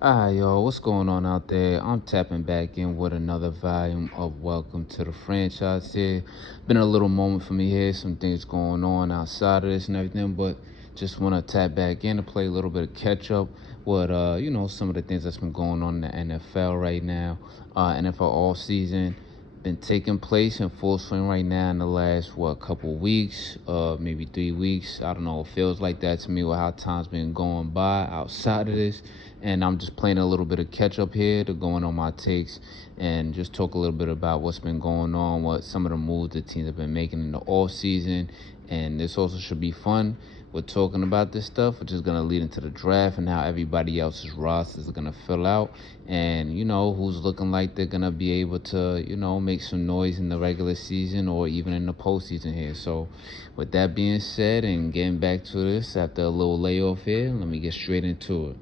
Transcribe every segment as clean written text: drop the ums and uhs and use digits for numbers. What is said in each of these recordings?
Yo, what's going on out there? I'm tapping back in with another volume of Welcome to the Franchise here. Been a little moment for me here, some things going on outside of this and everything, but just want to tap back in to play a little bit of catch up with, some of the things that's been going on in the NFL right now. NFL all season been taking place in full swing right now in the last couple weeks, maybe 3 weeks. I don't know, it feels like that to me with how time's been going by outside of this. And I'm just playing a little bit of catch up here to going on my takes and just talk a little bit about what's been going on, what some of the moves the teams have been making in the off season. And this also should be fun. We're talking about this stuff, which is going to lead into the draft and how everybody else's rosters are going to fill out, and who's looking like they're going to be able to make some noise in the regular season or even in the postseason here. So with that being said, and getting back to this after a little layoff here, let me get straight into it.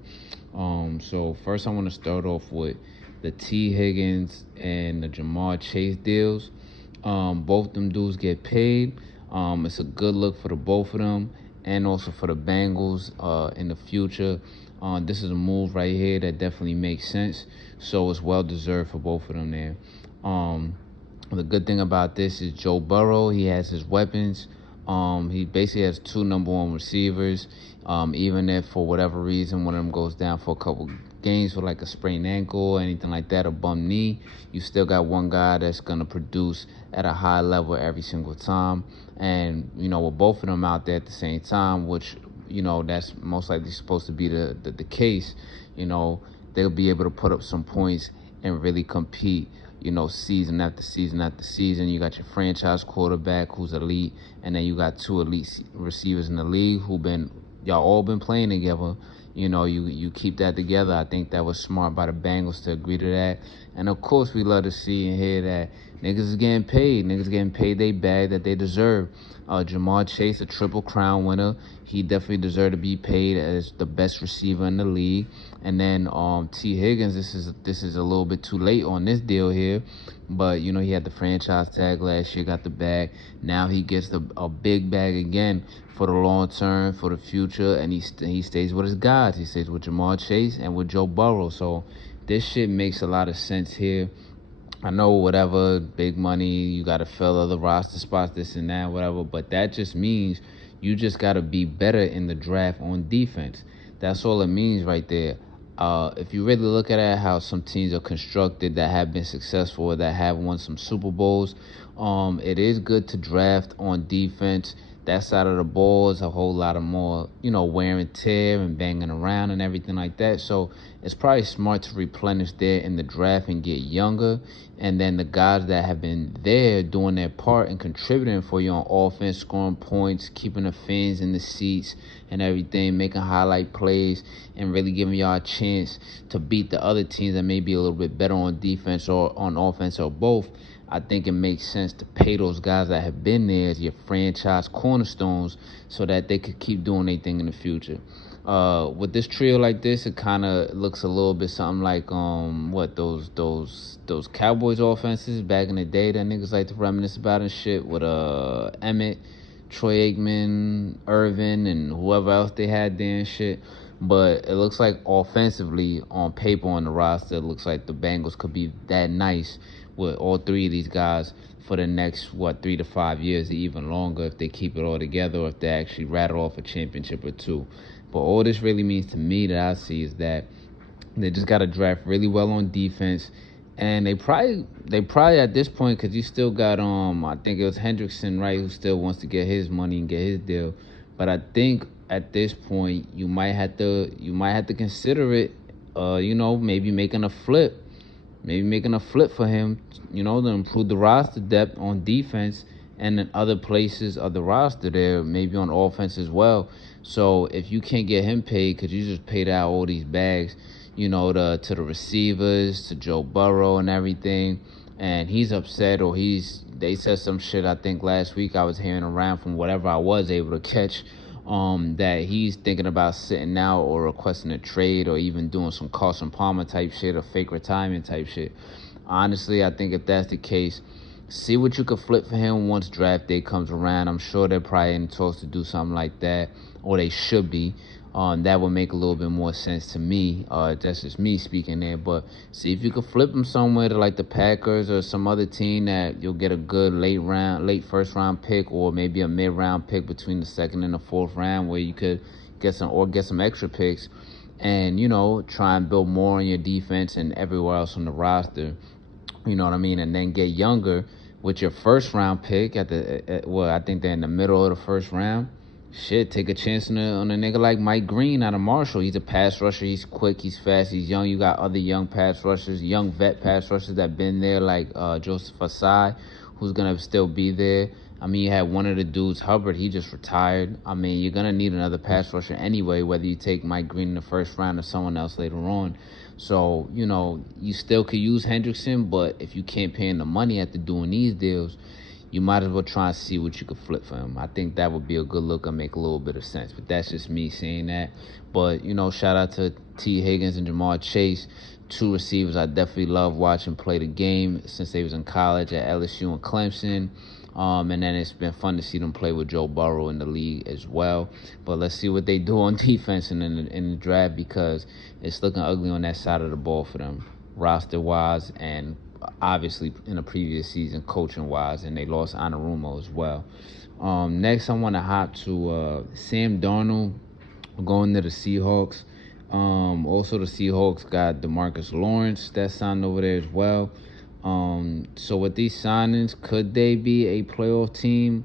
So first I want to start off with the T. Higgins and the Jamar Chase deals. Both them dudes get paid. It's a good look for the both of them and also for the Bengals in the future. This is a move right here that definitely makes sense. So it's well deserved for both of them there. The good thing about this is Joe Burrow, he has his weapons. He basically has two number one receivers. Even if for whatever reason one of them goes down for a couple games with like a sprained ankle or anything like that, a bum knee, you still got one guy that's gonna produce at a high level every single time. And with both of them out there at the same time, which that's most likely supposed to be the case, they'll be able to put up some points and really compete season after season after season. You got your franchise quarterback who's elite, and then you got two elite receivers in the league y'all all been playing together. You keep that together. I think that was smart by the Bengals to agree to that. And of course, we love to see and hear that niggas is getting paid. Niggas getting paid they bag that they deserve. Jamar Chase, a Triple Crown winner. He definitely deserved to be paid as the best receiver in the league. And then T. Higgins, this is a little bit too late on this deal here. But, he had the franchise tag last year, got the bag. Now he gets a big bag again for the long term, for the future. And he stays with his guys. He stays with Jamar Chase and with Joe Burrow. So this shit makes a lot of sense here. I know whatever, big money, you got to fill other roster spots, this and that, whatever. But that just means you just got to be better in the draft on defense. That's all it means right there. If you really look at it, how some teams are constructed that have been successful or that have won some Super Bowls, it is good to draft on defense. That side of the ball is a whole lot of more, wear and tear and banging around and everything like that. So it's probably smart to replenish there in the draft and get younger. And then the guys that have been there doing their part and contributing for you on offense, scoring points, keeping the fans in the seats and everything, making highlight plays, and really giving y'all a chance to beat the other teams that may be a little bit better on defense or on offense or both. I think it makes sense to pay those guys that have been there as your franchise cornerstones so that they could keep doing their thing in the future. With this trio like this, it kind of looks a little bit something like those Cowboys offenses back in the day that niggas like to reminisce about and shit with Emmett, Troy Aikman, Irvin, and whoever else they had there and shit. But it looks like offensively, on paper, on the roster, it looks like the Bengals could be that nice with all three of these guys for the next, 3 to 5 years or even longer if they keep it all together or if they actually rattle off a championship or two. But all this really means to me that I see is that they just got to draft really well on defense. And they probably at this point, because you still got, I think it was Hendrickson, right, who still wants to get his money and get his deal. But I think at this point, you might have to consider it, maybe making a flip. Maybe making a flip for him, to improve the roster depth on defense and in other places of the roster there, maybe on offense as well. So if you can't get him paid because you just paid out all these bags, to the receivers, to Joe Burrow and everything, and he's upset or they said some shit, I think last week I was hearing around from whatever I was able to catch, that he's thinking about sitting out or requesting a trade or even doing some Carson Palmer type shit or fake retirement type shit. Honestly, I think if that's the case, see what you could flip for him once draft day comes around. I'm sure they're probably in talks to do something like that, or they should be. That would make a little bit more sense to me. That's just me speaking there. But see if you could flip him somewhere to like the Packers or some other team that you'll get a good late first round pick, or maybe a mid round pick between the second and the fourth round, where you could get some extra picks, and try and build more on your defense and everywhere else on the roster. You know what I mean? And then get younger with your first round pick I think they're in the middle of the first round. Shit, take a chance on a nigga like Mike Green out of Marshall. He's a pass rusher. He's quick. He's fast. He's young. You got other young pass rushers, young vet pass rushers that been there, like Joseph Asai, who's gonna still be there. I mean, you had one of the dudes, Hubbard. He just retired. I mean, you're gonna need another pass rusher anyway, whether you take Mike Green in the first round or someone else later on. So you still could use Hendrickson, but if you can't pay him the money after doing these deals, you might as well try and see what you could flip for him. I think that would be a good look and make a little bit of sense. But that's just me saying that. But, shout out to T. Higgins and Jamar Chase, two receivers I definitely love watching play the game since they was in college at LSU and Clemson. And then it's been fun to see them play with Joe Burrow in the league as well. But let's see what they do on defense and in the draft, because it's looking ugly on that side of the ball for them, roster-wise, and obviously in the previous season coaching-wise, and they lost Anarumo as well. Next, I want to hop to Sam Darnold going to the Seahawks. Also, the Seahawks got DeMarcus Lawrence that signed over there as well. So with these signings, could they be a playoff team?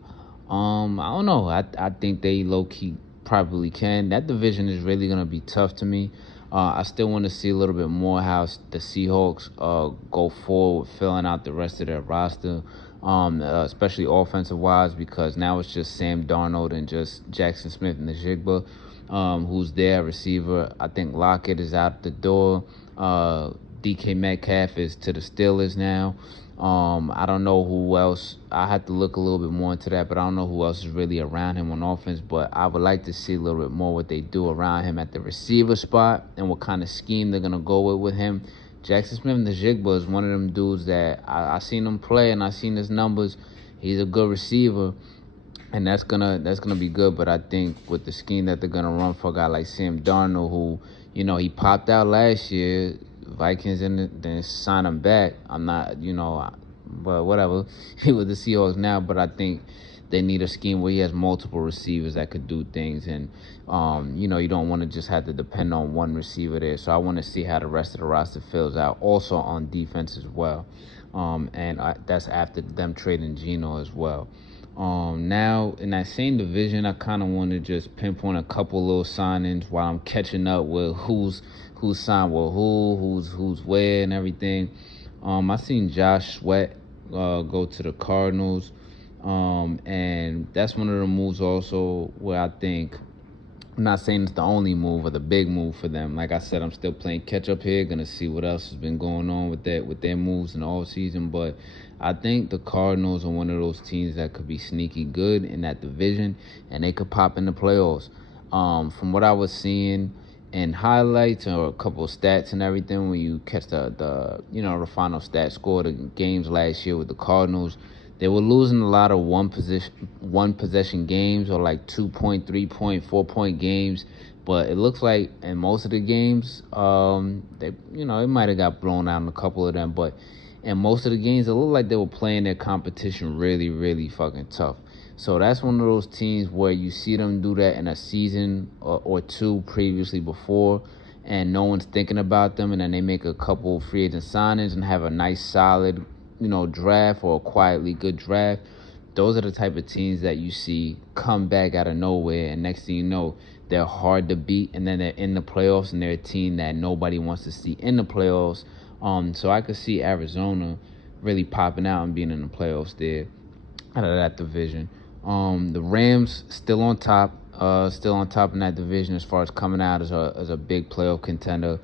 I don't know. I think they low-key probably can. That division is really going to be tough to me. I still want to see a little bit more how the Seahawks go forward, filling out the rest of their roster, especially offensive-wise, because now it's just Sam Darnold and just Jackson Smith and Najigba, who's their receiver. I think Lockett is out the door. DK Metcalf is to the Steelers now. I don't know who else. I have to look a little bit more into that, but I don't know who else is really around him on offense. But I would like to see a little bit more what they do around him at the receiver spot and what kind of scheme they're going to go with him. Jackson Smith-Njigba is one of them dudes that I seen him play and I seen his numbers. He's a good receiver, and that's gonna be good. But I think with the scheme that they're going to run for a guy like Sam Darnold, who, he popped out last year, Vikings then sign him back. I'm not, but whatever. He with the Seahawks now, but I think they need a scheme where he has multiple receivers that could do things, and you don't want to just have to depend on one receiver there. So I want to see how the rest of the roster fills out, also on defense as well. That's after them trading Geno as well. Now in that same division, I kind of want to just pinpoint a couple little signings while I'm catching up with who's signed with who's where and everything. I seen Josh Sweat go to the Cardinals, and that's one of the moves also where I think, I'm not saying it's the only move or the big move for them. Like I said, I'm still playing catch up here, gonna see what else has been going on with their moves in the offseason. But I think the Cardinals are one of those teams that could be sneaky good in that division, and they could pop in the playoffs. From what I was seeing in highlights or a couple of stats and everything, when you catch the final stat score of the games last year with the Cardinals, they were losing a lot of one possession games, or like 2-point, 3-point, 4-point games. But it looks like in most of the games, it might have got blown out in a couple of them, but in most of the games, it looked like they were playing their competition really, really fucking tough. So that's one of those teams where you see them do that in a season or two previously before, and no one's thinking about them, and then they make a couple free agent signings and have a nice, solid, draft, or a quietly good draft. Those are the type of teams that you see come back out of nowhere, and next thing you know, they're hard to beat, and then they're in the playoffs, and they're a team that nobody wants to see in the playoffs. So I could see Arizona really popping out and being in the playoffs there out of that division. The Rams still on top in that division as far as coming out as a big playoff contender.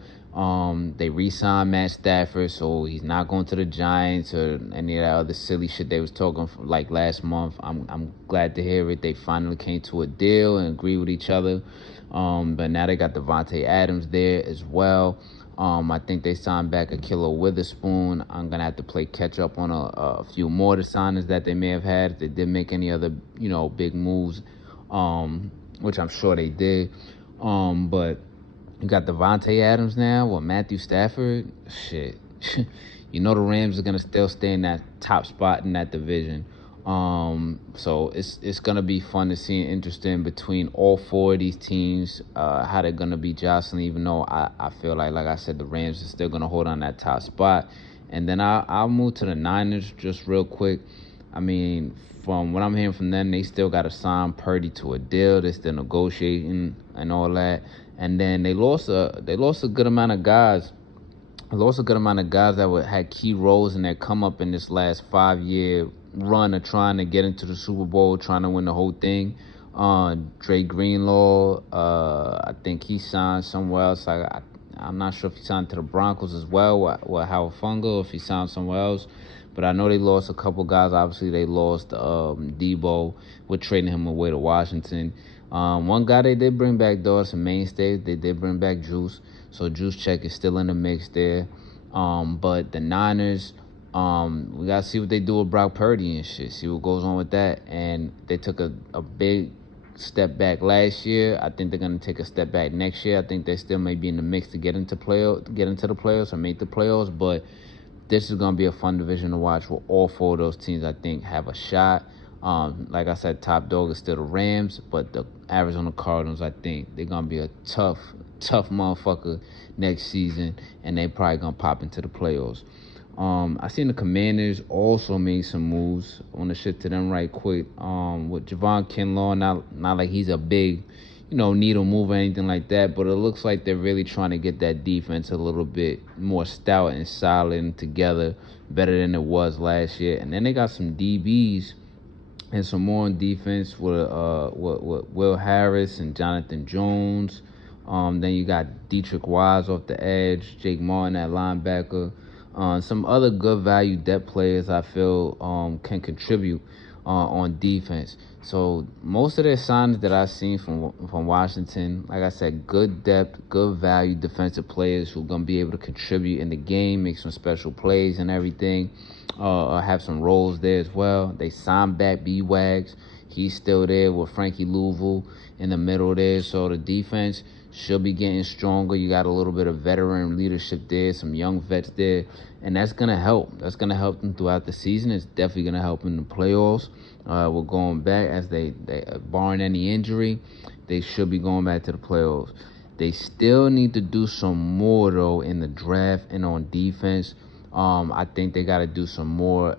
They re-signed Matt Stafford, so he's not going to the Giants or any of that other silly shit they was talking like last month. I'm glad to hear it. They finally came to a deal and agree with each other. But now they got Devontae Adams there as well. I think they signed back Ahkello Witherspoon. I'm going to have to play catch up on a few more of the signings that they may have had if they did make any other, big moves, which I'm sure they did. But you got Devontae Adams now or Matthew Stafford. Shit. The Rams are gonna still stay in that top spot in that division. So it's gonna be fun to see and interesting between all four of these teams, how they're gonna be jostling. Even though I feel like I said, the Rams are still gonna hold on that top spot. And then I'll move to the Niners just real quick. I mean, from what I'm hearing from them, they still got to sign Purdy to a deal. They're still negotiating and all that. And then they lost a good amount of guys. They lost a good amount of guys that had key roles in their come up in this last 5-year run of trying to get into the Super Bowl, trying to win the whole thing. Dre Greenlaw, I think he signed somewhere else. I'm not sure if he signed to the Broncos as well with Howard Funga, or if he signed somewhere else. But I know they lost a couple guys. Obviously, they lost Debo. We're trading him away to Washington. One guy they did bring back, though, is a mainstay. They did bring back Juice. So Juice Check is still in the mix there. But the Niners, we got to see what they do with Brock Purdy and shit. See what goes on with that. And they took a big step back last year. I think they're going to take a step back next year. I think they still may be in the mix to get into the playoffs or make the playoffs. But this is going to be a fun division to watch where all four of those teams, I think, have a shot. Like I said, top dog is still the Rams, but the Arizona Cardinals, I think, they're going to be a tough motherfucker next season, and they probably going to pop into the playoffs. I seen the Commanders also made some moves. I want to shift to them right quick. With Javon Kinlaw, not like he's a big, needle move or anything like that, but it looks like they're really trying to get that defense a little bit more stout and solid and together, better than it was last year. And then they got some DBs and some more on defense with Will Harris and Jonathan Jones. Then you got Dietrich Wise off the edge, Jake Martin at linebacker. Some other good value depth players I feel can contribute on defense. So most of their signings that I've seen from Washington, like I said, good depth, good value defensive players who are going to be able to contribute in the game, make some special plays and everything, have some roles there as well. They signed back B-Wags. He's still there with Frankie Louisville in the middle there. So the defense should be getting stronger. You got a little bit of veteran leadership there, some young vets there, and that's going to help. That's going to help them throughout the season. It's definitely going to help in the playoffs. We're going back as they barring any injury, they should be going back to the playoffs. They still need to do some more, though, in the draft and on defense. I think they got to do some more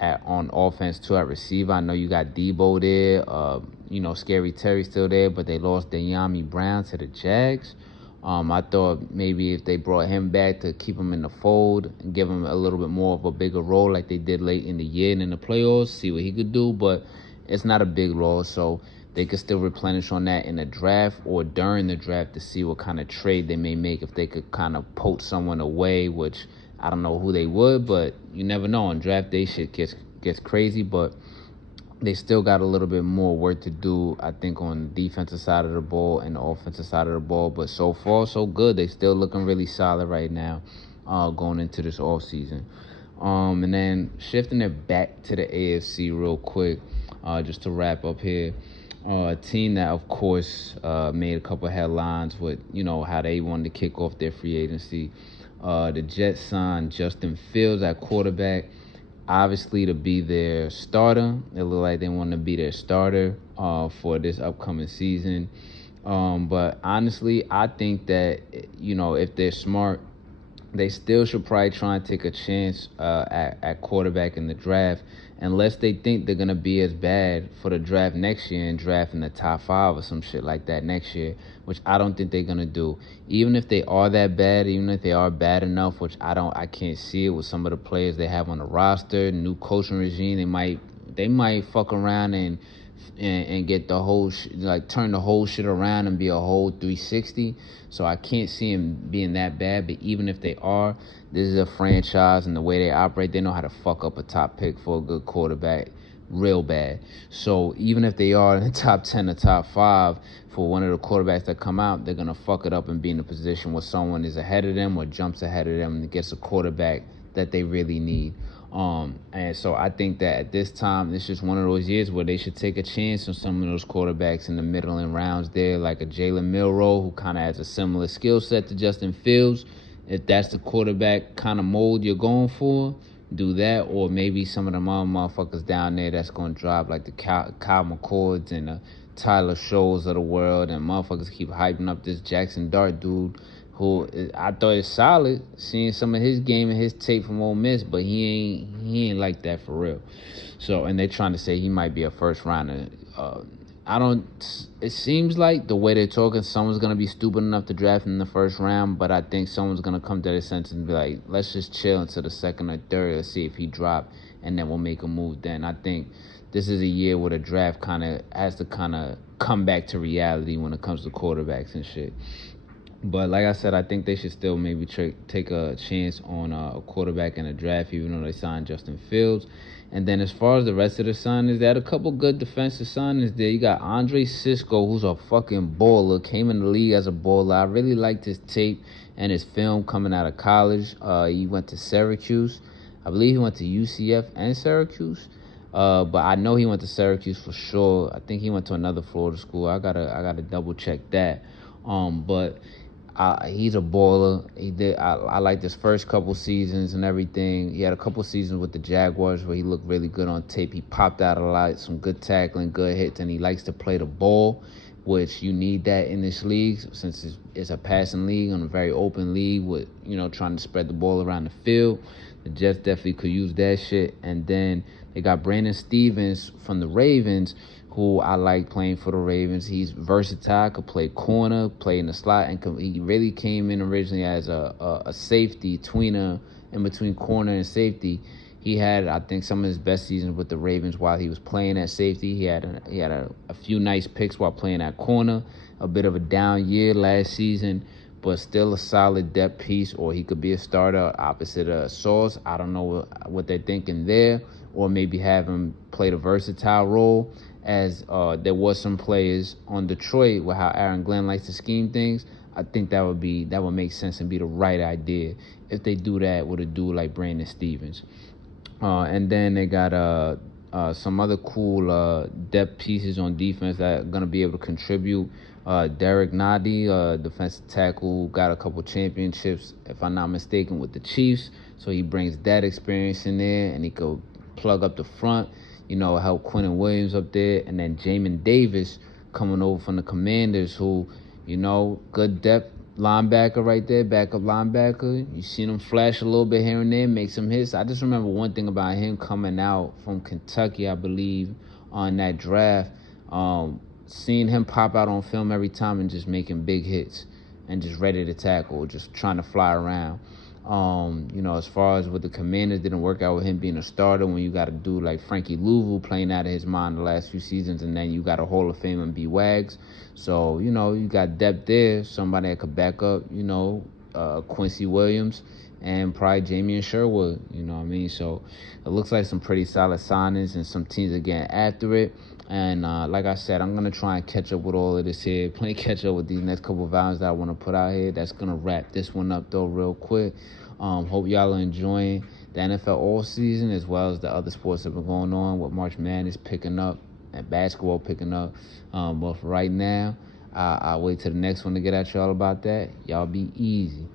on offense, too, at receiver. I know you got Debo there. Scary Terry still there, but they lost De'Ami Brown to the Jags. I thought maybe if they brought him back to keep him in the fold and give him a little bit more of a bigger role like they did late in the year and in the playoffs, see what he could do. But it's not a big loss, so they could still replenish on that in the draft or during the draft to see what kind of trade they may make if they could kind of poach someone away, which I don't know who they would, but you never know. On draft day, shit gets crazy, but they still got a little bit more work to do, I think, on the defensive side of the ball and the offensive side of the ball. But so far, so good. They still looking really solid right now going into this offseason. And then shifting it back to the AFC real quick, just to wrap up here. A team that, of course, made a couple headlines with, how they wanted to kick off their free agency. The Jets signed Justin Fields at quarterback, obviously to be their starter. It looked like they wanted to be their starter for this upcoming season. But honestly, I think that, if they're smart, they still should probably try and take a chance at quarterback in the draft, unless they think they're going to be as bad for the draft next year and draft in the top 5 or some shit like that next year, which I don't think they're going to do. Even if they are that bad, even if they are bad enough, which I can't see it with some of the players they have on the roster, new coaching regime, they might fuck around and get the whole turn the whole shit around and be a whole 360. So I can't see him being that bad. But even if they are, this is a franchise, and the way they operate, they know how to fuck up a top pick for a good quarterback real bad. So even if they are in the top 10 or top 5 for one of the quarterbacks that come out, they're gonna fuck it up and be in a position where someone is ahead of them or jumps ahead of them and gets a quarterback that they really need. And so I think that at this time, it's just one of those years where they should take a chance on some of those quarterbacks in the middle and rounds there, like a Jalen Milroe, who kind of has a similar skill set to Justin Fields. If that's the quarterback kind of mold you're going for, do that. Or maybe some of the motherfuckers down there that's going to drop, like the Kyle McCords and the Tyler Shows of the world, and motherfuckers keep hyping up this Jackson Dart dude, who I thought is solid, seeing some of his game and his tape from Ole Miss, but he ain't like that for real. So, and they're trying to say he might be a first rounder. I don't. It seems like the way they're talking, someone's gonna be stupid enough to draft him in the first round, but I think someone's gonna come to their senses and be like, let's just chill until the second or third, let's see if he drop, and then we'll make a move then. I think this is a year where the draft kind of has to kind of come back to reality when it comes to quarterbacks and shit. But like I said, I think they should still maybe take a chance on a quarterback in the draft, even though they signed Justin Fields. And then as far as the rest of the signings, they had a couple good defensive signings there. You got Andre Cisco, who's a fucking baller, came in the league as a baller. I really liked his tape and his film coming out of college. He went to Syracuse. I believe he went to UCF and Syracuse. But I know he went to Syracuse for sure. I think he went to another Florida school. I gotta double check that. But he's a baller. I liked his first couple seasons and everything. He had a couple seasons with the Jaguars where he looked really good on tape. He popped out a lot, some good tackling, good hits, and he likes to play the ball, which you need that in this league since it's a passing league and a very open league with, trying to spread the ball around the field. The Jets definitely could use that shit. And then they got Brandon Stevens from the Ravens, who I like playing for the Ravens. He's versatile, could play corner, play in the slot, and he really came in originally as a safety tweener in between corner and safety. He had, I think, some of his best seasons with the Ravens while he was playing at safety. He had a few nice picks while playing at corner. A bit of a down year last season, but still a solid depth piece, or he could be a starter opposite of Sauce. I don't know what they're thinking there, or maybe have him play the versatile role, as there was some players on Detroit with how Aaron Glenn likes to scheme things. I think that would make sense and be the right idea if they do that with a dude like Brandon Stevens. And then they got some other cool depth pieces on defense that are going to be able to contribute. Derek Nadi, defensive tackle, got a couple championships, if I'm not mistaken, with the Chiefs. So he brings that experience in there, and he could plug up the front, help Quentin Williams up there. And then Jamin Davis coming over from the Commanders, who, good depth linebacker right there, backup linebacker. You seen him flash a little bit here and there, make some hits. I just remember one thing about him coming out from Kentucky, I believe, on that draft. Seeing him pop out on film every time and just making big hits and just ready to tackle, just trying to fly around. As far as with the Commanders, didn't work out with him being a starter when you got a dude like Frankie Louvu playing out of his mind the last few seasons, and then you got a Hall of Fame and B. Wags. So, you got depth there, somebody that could back up, Quincy Williams and probably Jamie Sherwood, So it looks like some pretty solid signings, and some teams are getting after it. And like I said, I'm going to try and catch up with all of this here, catch up with these next couple of volumes that I want to put out here. That's going to wrap this one up, though, real quick. Hope y'all are enjoying the NFL all-season as well as the other sports that have been going on with March Madness picking up and basketball picking up. But for right now, I'll wait till the next one to get at y'all about that. Y'all be easy.